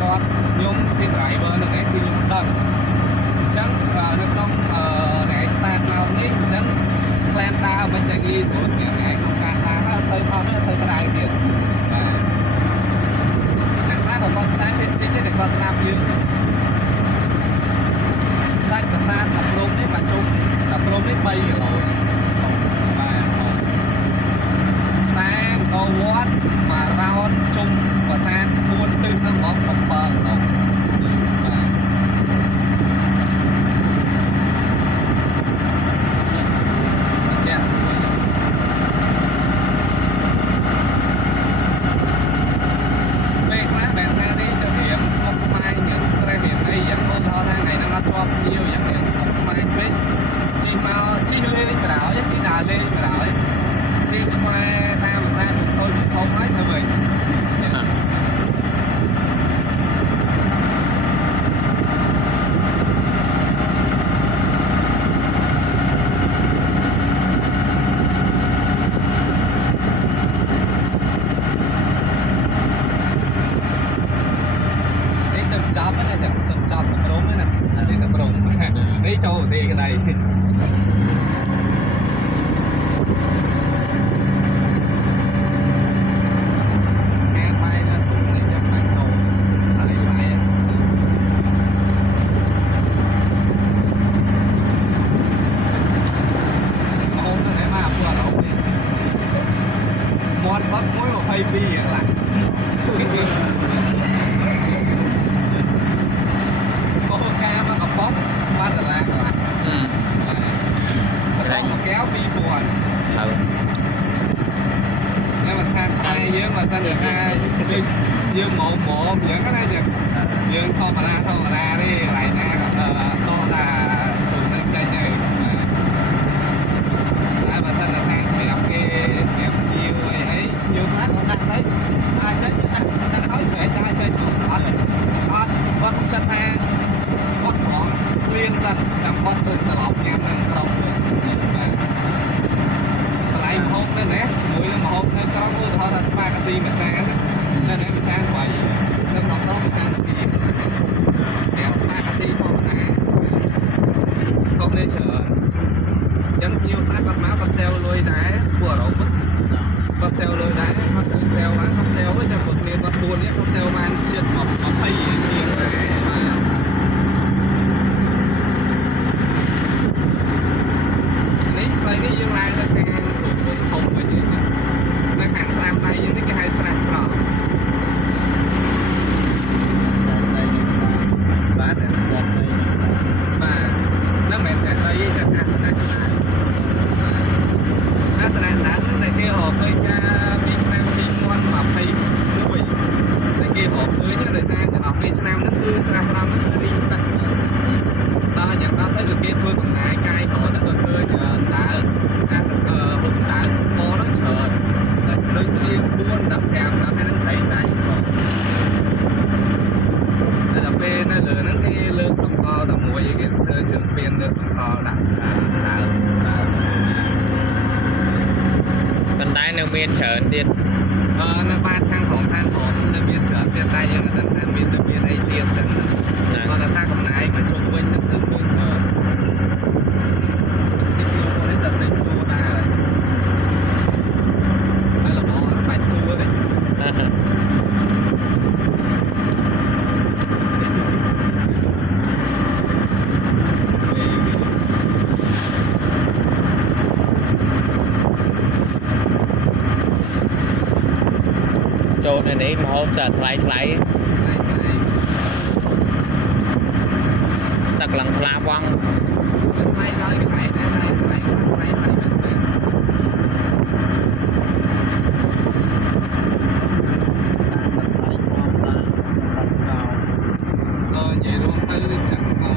គាត់ខ្ញុំជា driver នៅនេះគឺខ្ញុំដឹងអញ្ចឹងនៅក្នុងអ្នក start មកនេះអញ្ចឹង plan ដើរវិញតែងាយស្រួលអ្នកក្នុងការដើរអត់សូវថតអត់សូវក្តៅទៀតបាទអ្នកខ្លះក៏គាត់តែតិចតិចតែគាត់ស្ដាប់យើងសាច់ប្រាសាទតាភ្នំនេះមកជុំតាភ្នំនេះ3គីឡូបាទតែទៅវត្តមករោនជុំប្រាសាទ4ទិសហ្នឹងបង7គីឡូបាទនេះចូលទេក្តីមាត់បាត់មួយ22យ៉ាងឡាក៏ការមកកំប៉ុងបានដុល្លារកន្លះមកកែវ2000ហើយតែមកខាងថៃយើងមកសិនថាយើងមកយើងណាយើងធម្មតាទេកន្លែងណាក៏តថាสูงនឹងចេញហើយតែបើសិនថាសម្រាប់គេសម្រាប់ជាវអីជាវខ្លះគាត់ដាក់ទៅអាចចេញដាក់ឲ្យស្រែកដាក់ចេញអត់គាត់សុខចិត្តថាគាត់ហ្មងលៀនសិនចាំគាត់ទៅត្រឡប់ញ៉ាំនៅក្រុងវិញបាទកន្លែងម្ហូបនេះណាជាមួយនឹងម្ហូបនៅក្រុងឧទាហរណ៍ថាស្ប៉ាហ្គាទីមួយចាននៅនេះមួយចាន3នៅក្នុងក្រុងមួយចាន2តែស្ប៉ាហ្គាទីធម្មតាខុសនេះច្រើនអញ្ចឹងភ្ញៀវខ្លះគាត់មកគាត់ sale លុយដែរពួកអារម្មណ៍គាត់ sale លុយដែរគាត់ទៅ sale បានគាត់ sale វិញតែពួកគ្នាគាត់4នេះគាត់ sale បានជិត20ជាងដែរបាទនេះផ្លូវនេះយើងឡើងទៅខាងសួនធំវិញនៅខាងស្ដាំដៃយើងនេះគេហៅស្រះស្រស់បាទចាត់ដៃបាទនៅមិនតែដៃទេតែអាសនៈដើមតែគេរកឃើញថាពីឆ្នាំ2021តែគេរកឃើញដោយសារចន្លោះពេលឆ្នាំហ្នឹងគឺស្រះស្រស់ហ្នឹងរីកទឹកដល់យ៉ាងដល់ទៅគេធ្វើកំណាយកាយក៏ទៅឃើញដើរហុកដើរពណ៌ហ្នឹងច្រើនតែដូចជា4 15ដល់ហ្នឹងតែតែផងតែដល់ពេលនៅលើហ្នឹងគេលើកតម្កល់តែមួយគេធ្វើជើងពៀនលើកតម្កល់ដាក់ដើរប៉ុន្តែនៅមានច្រើនទៀតនៅបាតខាងក្នុងខាងក្រោមនៅមានច្រើនទៀតតែយើងមិនដឹងថាមានទៅមានអីទៀតចឹងគាត់ថាកំណាយមកជុំវិញទៅគឺមួយច្រើននេះគឺនេះតែទៅជួដែរហើយល្មមបាច់សួរទេចូលនៅនេះមកហូបចាថ្លៃ